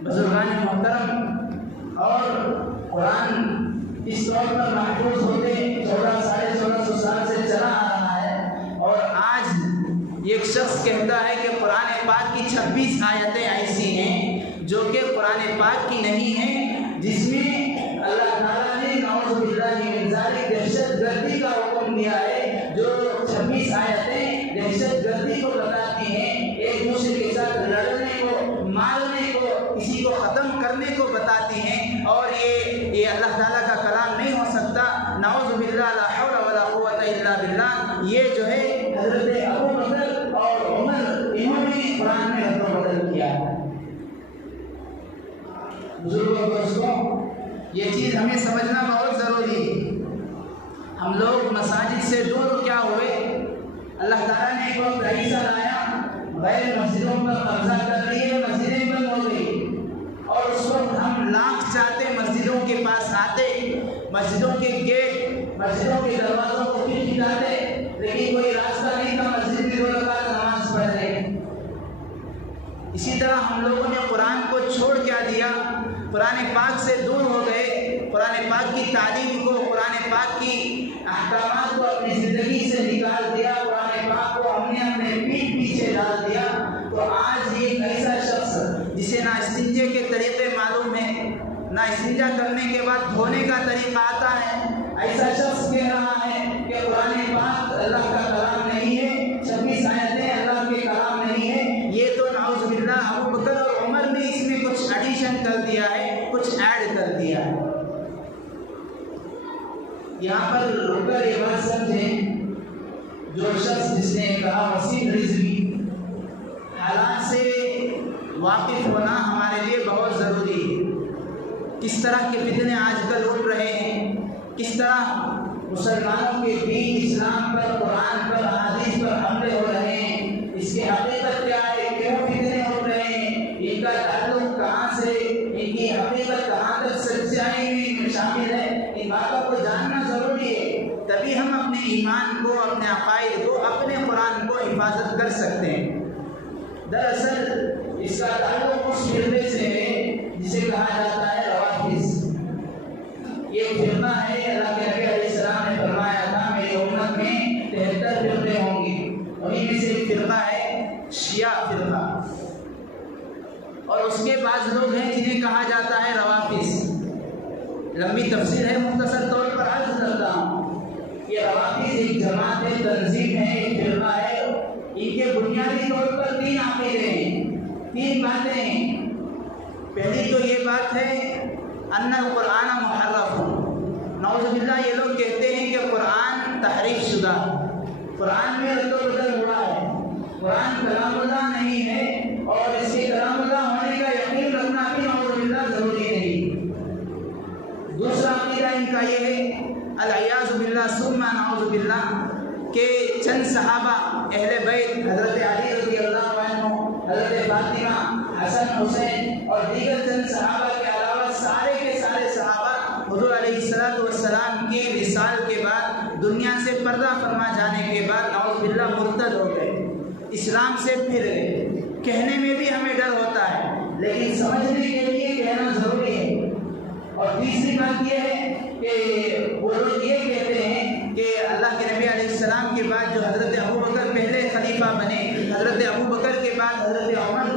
بزرگان محترم، اور قرآن اس طور پر محفوظ ہوتے 1400 سال سے چلا آ رہا ہے، اور آج ایک شخص کہتا ہے کہ قرآن پاک کی 26 آیتیں ایسی ہیں جو کہ قرآن پاک کی نہیں ہیں، جس میں اللہ تعالیٰ نے نعوذ باللہ من ذالک دہشت گردی کا حکم دیا ہے۔ جو 26 آیتیں دہشت گردی کو بتاتی ہیں، ایک دوسرے کے ساتھ لڑنے کو، مارنے کو، کسی کو ختم کرنے کو بتاتی ہیں، اور یہ اللہ تعالیٰ کا کلام نہیں ہو سکتا۔ نعوذ باللہ، لا حول ولا قوت الا باللہ۔ یہ جو ہے حضرت ابو بکر اور عمر، انہوں نے قرآن میں رد و بدل کیا ہے۔ بزرگوں دوستوں، یہ چیز ہمیں سمجھنا بہت ضروری ہے۔ ہم لوگ مساجد سے دور کیا ہوئے؟ اللہ تعالیٰ نے ایک وقت ایسا لایا، غیر مسجدوں پر قبضہ کر لیے، مسجدیں بند ہو گئی، اور اس وقت ہم لاکھ چاہتے مسجدوں کے پاس آتے، مسجدوں کے گیٹ، مسجدوں کے دروازوں کو کھٹکھٹاتے، لیکن کوئی راستہ نہیں تھا مسجد میں 2 رکعت نماز پڑھنے۔ اسی طرح ہم لوگوں نے قرآن کو چھوڑ کیا دیا، قرآن پاک سے دور ہو گئے، قرآن پاک کی تعلیم کو، قرآن پاک کی احکامات کو اپنی زندگی سے نکال دیا، قرآن پاک کو ہم نے اپنے پیٹھ پیچھے ڈال دیا۔ تو آج ایک ایسا شخص جسے نہ استنجے کے طریقے معلوم ہیں، نہ استنجا کرنے کے بعد دھونے کا طریقہ آتا ہے، ایسا شخص کہہ رہا ہے کہ قرآن پاک اللہ کا کلام نہیں ہے، 26 آیتیں اللہ کے کلام نہیں ہے۔ یہ تو نعوذ باللہ ابو بکر اور عمر نے اس میں کچھ ایڈیشن کر دیا ہے، کچھ ایڈ کر دیا ہے۔ یہاں پر رک کر یہ بات سمجھیں، جو شخص جس نے کہا وسیم رضوی، حالات سے واقف ہونا ہمارے لیے بہت ضروری ہے۔ کس طرح کے فتنے آج کل اٹھ رہے ہیں، کس طرح مسلمانوں کے دین اسلام پر، قرآن پر، احادیث پر حملے ہو رہے ہیں، اس کی حقیقت کیا ہے، کیوں فتنے اٹھ رہے ہیں، ان کا تعلق کہاں سے، ان کی حقیقت کہاں تک سچائی میں شامل ہے، ان باتوں کو جاننا ضروری ہے۔ تبھی ہم اپنے ایمان کو، اپنے عقائد کو، اپنے قرآن کو حفاظت کر سکتے ہیں۔ دراصل اس کا تعلق اس فرقے سے ہے جسے کہا جاتا ہے روافض۔ یہ فرقہ ہے، اللہ کے نبی علیہ السلام نے فرمایا تھا میری امت میں 73 فرقے ہوں گے، اور ان میں سے ایک فرقہ ہے شیعہ فرقہ، اور اس کے بعض لوگ ہیں جنہیں کہا جاتا ہے روافض۔ لمبی تفسیر ہے، مختصر طور پر عرض کرتا ہوں۔ یہ روافض ایک جماعت ہے، تنظیم ہے، ایک فرقہ ہے۔ ان کے بنیادی طور پر 3 عقیدے ہیں، 3 باتیں ہیں۔ پہلی تو یہ بات ہے ان القرآن محرف، نعوذ باللہ یہ لوگ کہتے ہیں کہ قرآن تحریف شدہ، قرآن میں رد و بدل ہوا ہے، قرآن کلام اللہ نہیں ہے، اور اس کے کلام اللہ ہونے کا یقین رکھنا بھی نعوذ باللہ ضروری نہیں۔ دوسرا عقیدہ ان کا یہ ہے العیاذ باللہ ثم نعوذ باللہ کہ چند صحابہ اہل بیت، حضرت علی رضی اللہ عنہ، حضرت فاطمہ، حسن حسن حسین اور دیگر چند صحابہ کے علاوہ سارے کے سارے صحابہ حضور علیہ السلام کے وصال کے بعد دنیا سے پردہ فرما جانے کے بعد نعوذ باللہ مرتد ہو گئے، اسلام سے پھر گئے۔ کہنے میں بھی ہمیں ڈر ہوتا ہے لیکن سمجھنے کے لیے کہنا ضروری ہے۔ اور تیسری بات یہ ہے کہ وہ لوگ یہ کہتے ہیں کہ اللہ کے نبی علیہ السلام کے بعد جو حضرت ابوبکر پہلے خلیفہ بنے، حضرت ابوبکر کے بعد حضرت عمر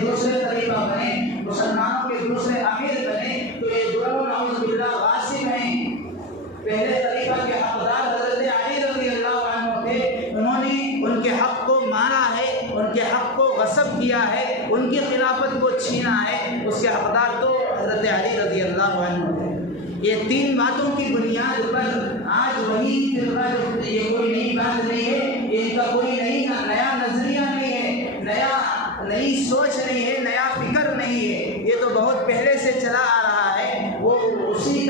دوسرے خلیفہ بنے، مسلمانوں کے دوسرے امیر بنے، تو یہ دونوں نعوذ باللہ غاصب ہیں۔ پہلے خلیفہ کے حقدار حضرت علی رضی اللہ عنہ تھے، انہوں نے ان کے حق کو مارا ہے، ان کے حق کو غصب کیا ہے، ان کی خلافت کو چھینا ہے، اس کے حقدار تو حضرت علی رضی اللہ عنہ تھے۔ یہ تین باتوں کی بنیاد پر آج وہی فرقہ، یہ کوئی نئی بات نہیں ہے، ان کا کوئی نیا نظریہ نہیں ہے، نئی سوچ نہیں ہے، نیا فکر نہیں ہے، یہ تو بہت پہلے سے چلا آ رہا ہے۔ وہ اسی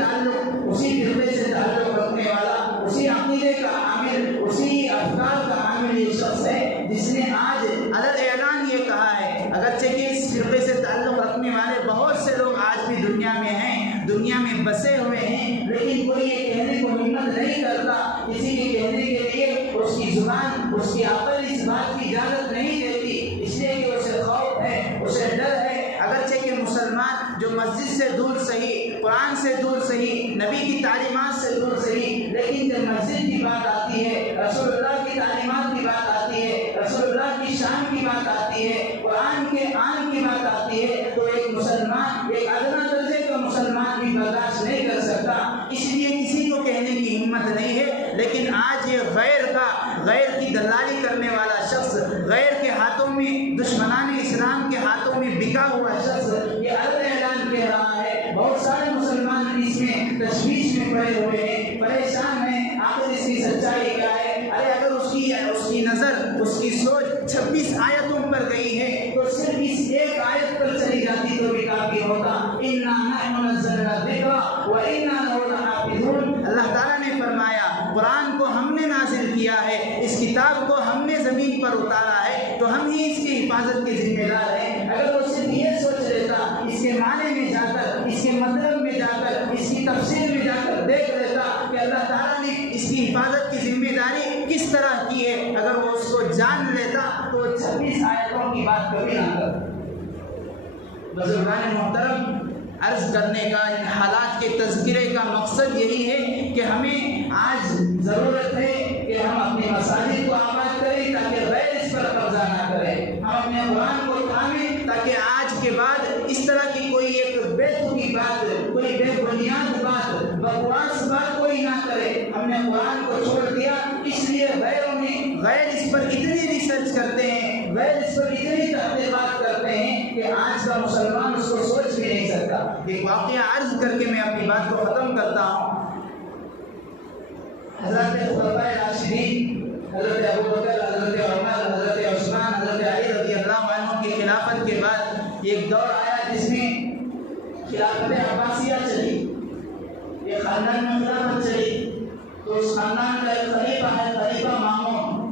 فرقے سے تعلق رکھنے والا، اسی عقیدے کا عامل، اسی افکار کا عامل یہ شخص ہے جس نے آج علی اعلان یہ کہا ہے، اگرچہ کہ اس فرقے سے تعلق رکھنے والے بہت سے لوگ آج بھی دنیا میں ہیں، دنیا میں بسے ہوئے ہیں، لیکن کوئی یہ کہنے کو ہمت نہیں کرتا، کسی کے کہنے کے لیے اس کی زبان، اس کی عقل اس بات کی اجازت نہیں دیتی، اس لیے کہ اسے خوف ہے، اسے ڈر ہے۔ اگرچہ کہ مسلمان جو مسجد سے دور صحیح، قرآن سے دور صحیح، نبی کی تعلیمات سے دور صحیح، لیکن جب مسجد کی بات آتی ہے، رسول اللہ کی تعلیمات کی بات آتی ہے، رسول اللہ کی شان کی بات آتی ہے، قرآن کے آن کی بات آتی ہے، تو ایک مسلمان، ایک ادنا درجے کا مسلمان بھی برداشت نہیں کر سکتا، اس لیے کسی کو کہنے کی ہمت نہیں ہے۔ لیکن آج یہ غیر کی دلالی کرنے والا شخص، غیر کے ہاتھوں میں، دشمنان اسلام کے ہاتھوں میں بکا ہوا شخص یہ علی اعلان کہہ رہا ہے۔ بہت سارے مسلمان اس میں تشویش میں پڑے ہوئے ہیں، پریشان ہیں، آخر اس کی سچائی کیا ہے؟ ارے اگر اس کی نظر، اس کی سوچ 26 آیتوں پر گئی ہے تو صرف اس ایک آیت پر چلی جاتی تو بھی کافی ہوتا۔ اِنَّا نَحْنُ نَزَّلْنَا الذِّكْرَ وَإِنَّا لَهُ لَحَافِظُونَ۔ اللہ تعالیٰ نے فرمایا قرآن کو ہم نے نازل کیا ہے، اس کتاب کو ہم نے زمین پر اتارا ہے، تو ہم ہی اس کی حفاظت کے ذمہ دار ہیں۔ اگر وہ صرف یہ سوچ لیتا، اس کے معنی میں جا کر، اس کے مطلب میں جا کر، اس کی تفسیر میں جا کر دیکھ لیتا کہ اللہ تعالیٰ نے اس کی حفاظت کی ذمہ داری کس طرح کی ہے، اگر وہ اس کو جان لیتا تو 26 آیتوں کی بات کبھی نہ کرتا۔ بزرگان محترم، عرض کرنے کا، ان حالات کے تذکرے کا مقصد یہی ہے کہ ہمیں آج ضرورت ہے کہ ہم اپنے مساجد کو آباد کریں تاکہ غیر اس پر قبضہ نہ کرے، ہم اپنے قرآن کو تھامیں تاکہ آج کے بعد اس طرح کی کوئی ایک بے تکی بات، کوئی بے بنیاد بات، بکواس بات کوئی نہ کرے۔ ہم نے قرآن کو چھوڑ دیا، اس لیے غیر اس پر اتنی ریسرچ کرتے ہیں، غیر اس پر اتنی تحقیقات کرتے ہیں کہ آج کا مسلمان اس کو سوچ بھی نہیں سکتا۔ ایک واقعہ عرض کر کے میں اپنی بات کو ختم کرتا ہوں۔ حضرت خلفائے راشدین، حضرت ابوبکر، حضرت عمر، حضرت عثمان، حضرت علی رضی اللہ عنہ کی خلافت کے بعد ایک دور آیا جس میں خلافت عباسیہ چلی، ایک خاندان میں خلافت چلی، تو اس خاندان کا ایک خلیفہ ہے، خلیفہ مامون۔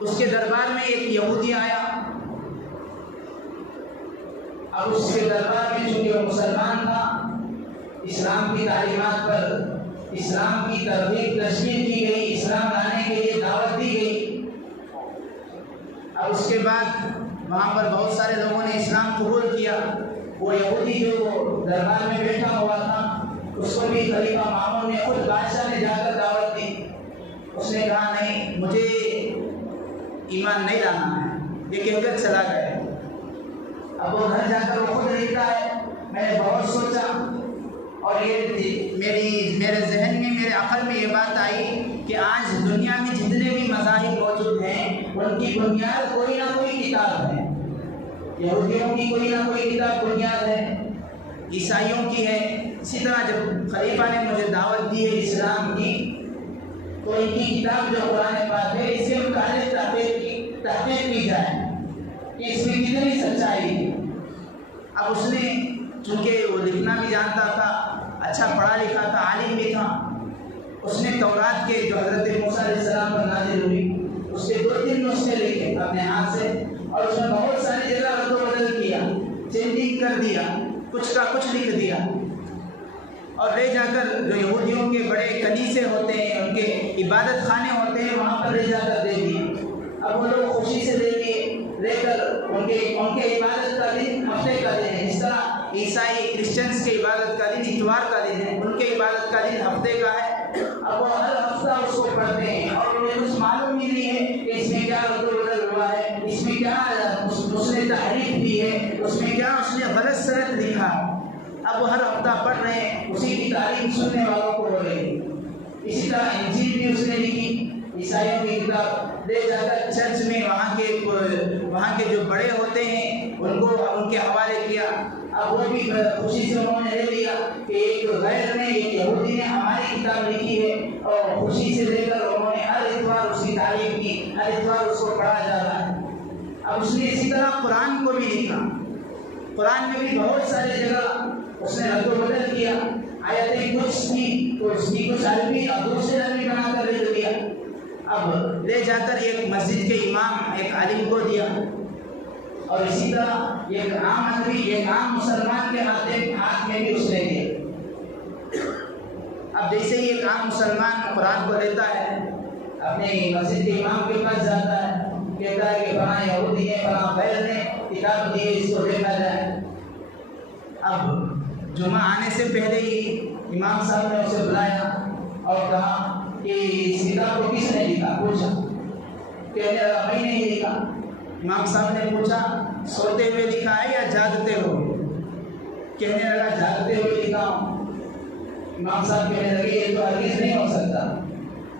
اس کے دربار میں ایک یہودی آیا، اب اس کے دربار میں چونکہ وہ مسلمان تھا، اسلام کی تعلیمات پر، اسلام کی ترغیب تشویق کی گئی، اسلام لانے کے لیے دعوت دی گئی۔ اب اس کے بعد وہاں پر بہت سارے لوگوں نے اسلام قبول کیا۔ وہ یہودی جو دربار میں بیٹھا ہوا تھا، اس کو بھی خلیفہ مامون نے خود بادشاہ نے جا کر دعوت دی۔ اس نے کہا نہیں، مجھے ایمان نہیں لانا ہے، یہ کہہ کر چلا گیا۔ اب وہ گھر جا کر وہ خود لکھتا ہے، میں نے بہت سوچا اور یہ میرے ذہن میں، میرے عقل میں یہ بات آئی کہ آج دنیا میں جتنے بھی مذاہب موجود ہیں ان کی بنیاد کوئی نہ کوئی کتاب ہے۔ یہودیوں کی کوئی نہ کوئی کتاب بنیاد ہے، عیسائیوں کی ہے۔ اسی طرح جب خلیفہ نے مجھے دعوت دی ہے اسلام کی، تو ان کی کتاب جو قرآن پاک ہے، اس کے متعلق تحقیق کی جائے کہ اس میں کتنی سچائی ہے۔ اب اس نے، چونکہ وہ لکھنا بھی جانتا تھا، اچھا پڑھا لکھا تھا، عالم بھی تھا، اس نے تورات کے جو حضرت موسیٰ علیہ السلام پر نازل ہوئی، اس کے 2-3 نسخے لکھے اپنے ہاتھ سے، اور اس میں بہت ساری جگہ رد و بدل کیا، چینجنگ کر دیا، کچھ کا کچھ لکھ دیا، اور لے جا کر جو یہودیوں کے بڑے کنیسے ہوتے ہیں، ان کے عبادت خانے ہوتے ہیں، وہاں پر لے جا کر دے دیے۔ اب وہ لوگ خوشی سے لے کر ان کے عبادت کا دن ہفتے کا دن ہے، جس طرح عیسائی کرسچنس کے عبادت کا دن اتوار کا دن ہے، ان کے عبادت کا دن ہفتے کا ہے۔ اب وہ ہر ہفتہ اس کو پڑھتے ہیں اور انہیں کچھ معلوم ہی نہیں ہے کہ اس میں کیا رد و بدل ہوا ہے، اس میں کیا اس نے تحریف کی ہے، اس میں کیا اس نے غلط سلط لکھا۔ اب وہ ہر ہفتہ پڑھ رہے ہیں، اسی کی تعلیم سننے والوں کو ہو رہی ہے۔ اسی طرح انجیل بھی اس نے لکھی، عیسائیوں کی کتاب، لے جا کر چرچ میں وہاں کے جو بڑے ہوتے ہیں ان کے حوالے کیا۔ اب وہ بھی خوشی سے انہوں نے لے لیا کہ ایک غیر نے، ایک یہودی نے ہماری کتاب لکھی ہے، اور خوشی سے لے کر انہوں نے ہر اتوار اس کی تعریف کی، ہر اتوار اس کو پڑھا جا رہا ہے۔ اب اس نے اسی طرح قرآن کو بھی لکھا، قرآن میں بھی بہت ساری جگہ اس نے رد و بدل کیا، آیتیں کچھ تھی تو اس کی کچھ عربی اور دوسرے عربی بنا کر لکھ دیا۔ اب لے جا کر ایک مسجد کے امام، ایک عالم کو دیا، اور اسی طرح ایک عام آدمی، ایک عام مسلمان کے ہاتھ میں بھی اس نے دیا۔ اب جیسے ہی ایک عام مسلمان قرآن کو لیتا ہے، اپنے مسجد کے امام کے پاس جاتا ہے، کہتا ہے کہ فلاں یہودی نے، فلاں غیر نے کتاب دی ہے، اس کو دیکھا جائے۔ اب جمعہ آنے سے پہلے ہی امام صاحب نے اسے بلایا اور کہا کہ اس کتاب کو کس نے لکھا؟ پوچھا، کہنے لگا میں نے ہی لکھا۔ امام صاحب نے پوچھا سوتے ہوئے لکھا ہے یا جاگتے ہوئے؟ کہنے لگا جاگتے ہوئے لکھا ہوں۔ امام صاحب کہنے لگے یہ تو ہرگز نہیں ہو سکتا،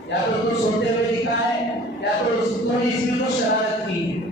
یا تو سوتے ہوئے لکھا ہے یا تو نے اس میں کچھ شرارت کی ہے۔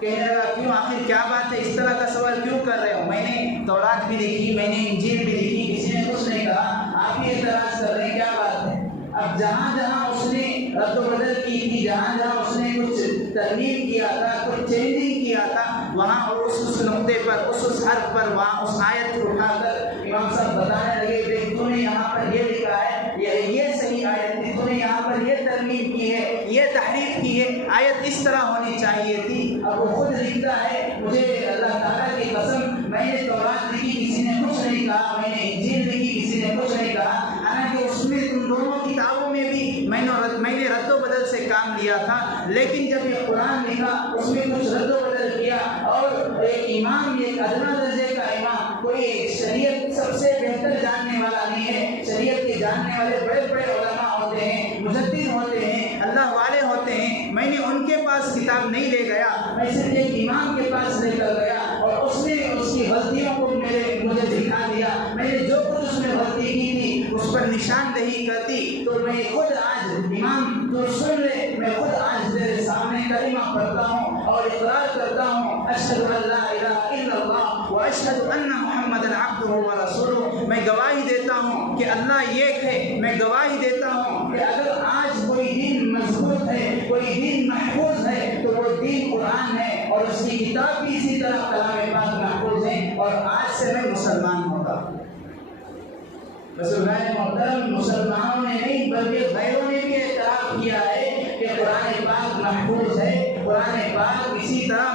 کہنے لگا کیوں، آخر کیا بات ہے، اس طرح کا سوال کیوں کر رہے ہو؟ میں نے تورات بھی لکھی، میں نے انجیل بھی لکھی، کسی نے کچھ نہیں کہا، آپ ہی اعتراض کر رہے ہیں، کیا بات ہے؟ اب جہاں جہاں اس نے رد و بدل کی تھی، جہاں جہاں اس نے کچھ ترمیم کیا تھا، کچھ چینجنگ کیا تھا، وہاں اس نقطے پر، اس حرف پر، وہاں اس آیت کو اٹھا کر امام صاحب بتانے لگے کہ تو نے یہاں پر یہ لکھا ہے، یہ صحیح آیت تھی، تو نے یہاں پر یہ ترمیم کی ہے، یہ تحریف کی ہے، آیت اس طرح ہونی چاہیے تھی۔ اب وہ خود لکھتا ہے مجھے اللہ تعالیٰ کی قسم میں نے تورات لکھی، کسی نے کچھ نہیں کہا، میں نے انجیل لکھی، کسی نے کچھ نہیں کہا، حالانکہ اس میں تم دونوں کتابوں میں بھی میں نے رد و بدل سے کام لیا تھا، لیکن جب یہ قرآن لکھا اس میں کچھ رد و بدل کیا، اور ایک امام، ایک ادنا درجے کا امام، کوئی شریعت سب سے بہتر جاننے والا نہیں ہے، شریعت کے جاننے والے بڑے بڑے علماء ہوتے ہیں، مجدد ہوتے ہیں، اللہ والے ہوتے ہیں، میں نے ان کے پاس کتاب نہیں لے گیا، میں صرف ایک امام کے پاس لے کر گیا، اور اس نے اس کی غلطیوں کو مجھے دکھا دیا، میں نے جو کچھ اس میں غلطی کی تھی اس پر نشاندہی کرتی، تو میں خود آج امام تو سن لے، میں خود آج تیرے سامنے کلمہ پڑھتا ہوں اور اقرار کرتا ہوں، اشہد ان لا الہ الا اللہ واشہد ان محمدا عبدہ ورسولہ، میں گواہی دیتا ہوں کہ اللہ ایک ہے، میں گواہی دیتا ہوں کہ اگر آج کوئی دین مضبوط ہے، کوئی دین محفوظ ہے تو وہ دین قرآن ہے، اور اس کی کتاب بھی اسی طرح کلام پاک محفوظ ہے، اور آج سے میں مسلمان ہوگا۔ رسول محترم مسلمانوں نے نہیں بلکہ غیروں نے بھی اعتراف کیا ہے کہ قرآن پاک محفوظ ہے، قرآن پاک اسی طرح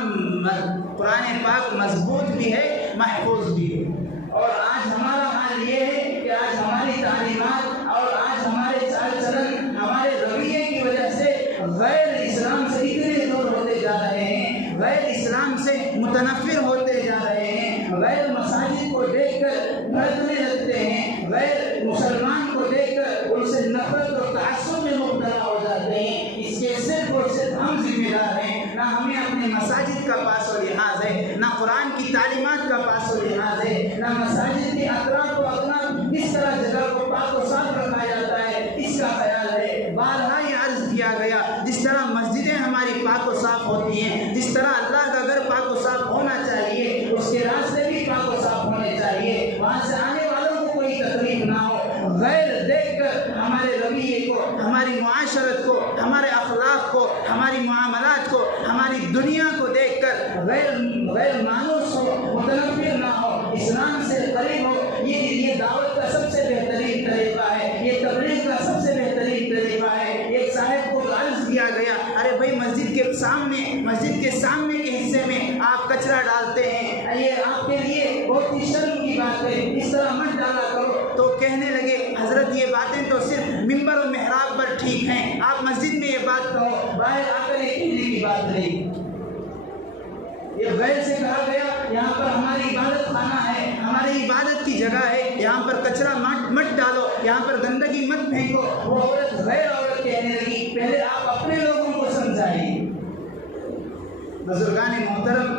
قرآن پاک مضبوط بھی ہے، محفوظ بھی ہے۔ اور آج ہمارا حال یہ ہے کہ آج ہماری تعلیمات اور آج ہمارے چال چلن، ہمارے رویے کی وجہ سے غیر اسلام سے اتنے دور ہوتے جا رہے ہیں، غیر اسلام سے متنفر ہوتے جا رہے ہیں، غیر مساجد کو دیکھ کر ڈرنے لگتے ہیں، غیر مسلمان کو دیکھ کر ان سے نفرت اور تعصب میں مبتلا ہو جاتے ہیں۔ اس کے صرف اور صرف ہم ذمہ دار ہیں، نہ ہمیں اپنے مساجد کا پاس و لحاظ ہے، نہ قرآن کی تعلیمات کا پاس و لحاظ ہے، نہ مساجد کے اطراف و اطراف کس طرح جگہ کو پاک و صاف رکھا جاتا ہے اس کا خیال ہے۔ بارہا یہ عرض کیا گیا، جس طرح مسجدیں ہماری پاک و صاف ہوتی ہیں، جس طرح اللہ کا گھر پاک و صاف ہونا چاہیے، اس کے راستے بھی پاک و صاف ہونے چاہیے، وہاں سے آنے والوں کو کوئی تکلیف نہ ہو۔ غیر دیکھ کر ہمارے رویے کو، ہماری معاشرت کو، ہمارے اخلاق کو، ہماری معاملات کو، ہماری دنیا کو دیکھ کر غیر مانوس ہو، متنفر نہ ہو، اسلام سے قریب ہو۔ یہ دعوت کا سب سے بہترین طریقہ ہے، یہ تبلیغ کا سب سے بہترین طریقہ ہے۔ ایک صاحب کو عرض کیا گیا، ارے بھائی مسجد کے سامنے کے حصے ٹھیک ہیں. آپ مسجد میں یہ بات کہو, باہر آ کر یہ کہنے کی بات نہیں. یہ غیر سے کہا گیا یہاں پر ہماری عبادت خانہ ہے, ہماری عبادت کی جگہ ہے, یہاں پر کچرا مت ڈالو, یہاں پر گندگی مت پھینکو. وہ عورت غیر عورت کہنے لگی. پہلے آپ اپنے لوگوں کو سمجھائیے. بزرگان محترم,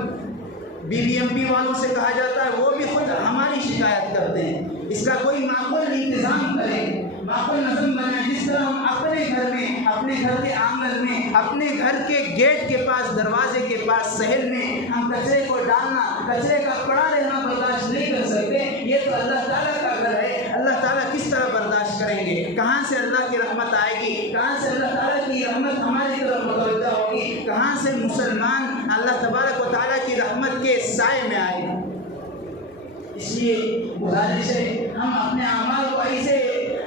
BBMP والوں سے کہا جاتا ہے وہ بھی خود ہماری شکایت کرتے ہیں. اس کا کوئی معقول انتظام کریں, معقول نظم بنائیں, جس طرح ہم اپنے گھر میں, اپنے گھر کے آنگن میں, اپنے گھر کے گیٹ کے پاس, دروازے کے پاس, صحن میں ہم کچرے کو ڈالنا, کچرے کا پڑا رہنا برداشت نہیں کر سکتے. یہ تو اللہ تعالیٰ کا گھر ہے. اللہ تعالیٰ کس طرح برداشت کریں گے؟ کہاں سے اللہ کی رحمت آئے گی؟ کہاں سے اللہ تعالیٰ کی رحمت ہماری طرف متوجہ ہوگی؟ کہاں سے مسلمان اللہ تبارک و تعالیٰ کی رحمت کے سائے میں آئے گا؟ اس لیے گزارش ہے, ہم اپنے اعمال کو ایسے,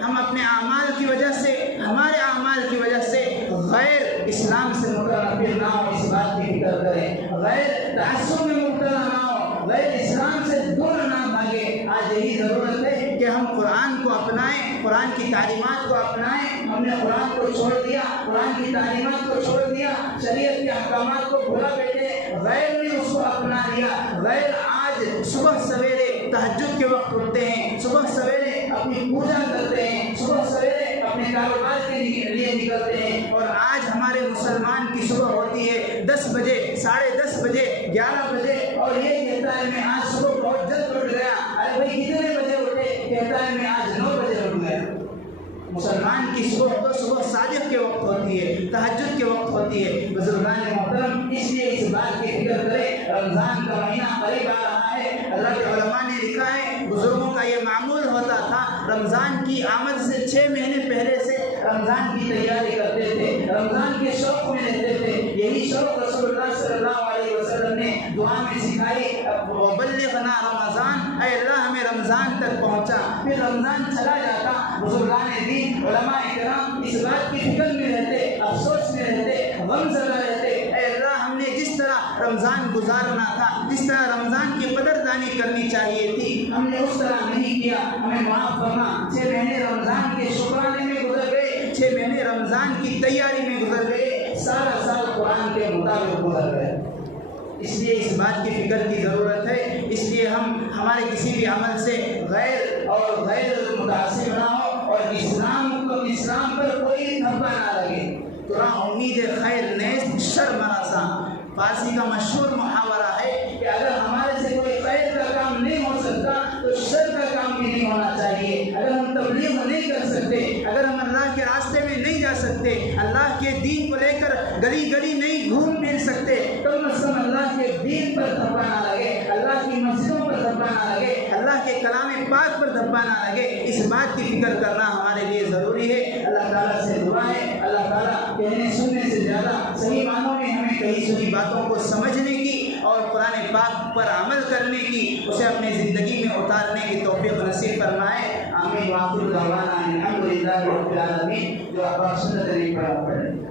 ہم اپنے اعمال کی وجہ سے, ہمارے اعمال کی وجہ سے غیر اسلام سے متنفر نہ ہو, اس بات کی فکر کریں. غیر تعصب میں مبتلا نہ ہو, غیر اسلام سے دور نہ بھاگے. آج یہی ضرورت ہے کہ ہم قرآن کو اپنائیں, قرآن کی تعلیمات کو اپنائیں. ہم نے قرآن کو چھوڑ دیا, قرآن کی تعلیمات کو چھوڑ دیا, شریعت کے احکامات کو بھلا بیٹھے, غیر نے اس کو اپنا لیا. غیر آج صبح سویرے تہجد کے وقت اٹھتے ہیں, صبح سویرے اپنی پوجا کرتے ہیں, صبح سویرے اپنے کاروبار کے لیے نکلتے ہیں. اور آج ہمارے مسلمان کی صبح ہوتی ہے 10 بجے, 10:30 بجے, 11 بجے, اور یہ کہتا ہے میں آج صبح بہت جلد اٹھ گیا. ارے بھائی کتنے بجے اٹھے؟ کہتا ہے میں آج 9 بجے اٹھ گیا. مسلمان کی صبح تو صبح صادق کے وقت ہوتی ہے, تہجد کے وقت ہوتی ہے. بزرگان محترم, اس لیے اس بات کی فکر کریں, رمضان کا مہینہ قریب آ رہا ہے. اللہ کے علماء نے لکھا ہے, بزرگوں کا یہ معمول ہوتا تھا, رمضان کی آمد سے 6 مہینے پہلے سے رمضان کی تیاری کرتے تھے, رمضان کے شوق میں رہتے تھے. یہی شوق رسول اللہ صلی اللہ علیہ وسلم نے دعا میں سکھائی, بلغنا رمضان, اے اللہ ہمیں رمضان تک پہنچا. پھر رمضان چلا جاتا, بزرگان دین, علماء کرام اس بات کی فکر میں رہتے, افسوس میں رہتے, غم زدہ رہتے, اے اللہ ہم نے جس طرح رمضان گزارنا تھا, جس طرح رمضان کی قدردانی کرنی چاہیے تھی, ہم نے اس طرح نہیں کیا, ہمیں معاف فرما. 6 مہینے رمضان کے شکرانے میں گزر گئے, 6 مہینے رمضان کی تیاری میں گزر گئے, سارا سال قرآن کے مطابق گزر گئے. اس لیے اس بات کی فکر کی ضرورت ہے. اس لیے ہم ہمارے کسی بھی عمل سے غیر متاثر نہ ہو, اور اسلام پر کوئی دھبا نہ لگے. تو امید خیر نیست شر مراسا, فارسی کا مشہور محاورہ ہے کہ اگر ہمارے سے کوئی خیر کا کام نہیں ہو سکتا تو شر کا کام بھی نہیں ہونا چاہیے. اگر ہم تبلیغ نہیں کر سکتے, اگر ہم اللہ کے راستے میں نہیں جا سکتے, اللہ کے دین کو لے کر گلی گلی نہیں گھوم پھر سکتے, کم از کم اللہ کے دین پر دھبا نہ لگے, اللہ کی مسجدوں پر دھبا نہ لگے, اللہ کے کلام پاک پر دھبا نہ لگے. اس بات کی فکر کرنا ہمارے لیے ضروری ہے. اللہ تعالیٰ سے دعا ہے, اللہ تعالیٰ کہنے سننے سے زیادہ صحیح معنوں میں ہمیں کہی سنی باتوں کو سمجھنے کی اور قرآن پاک پر عمل کرنے کی, اسے اپنی زندگی میں اتارنے کی توفیق نصیب فرمائے. آمین. وآخر دعوانا الحمدللہ رب العالمین. جو آپ سنت نہیں پڑھا پڑھیں.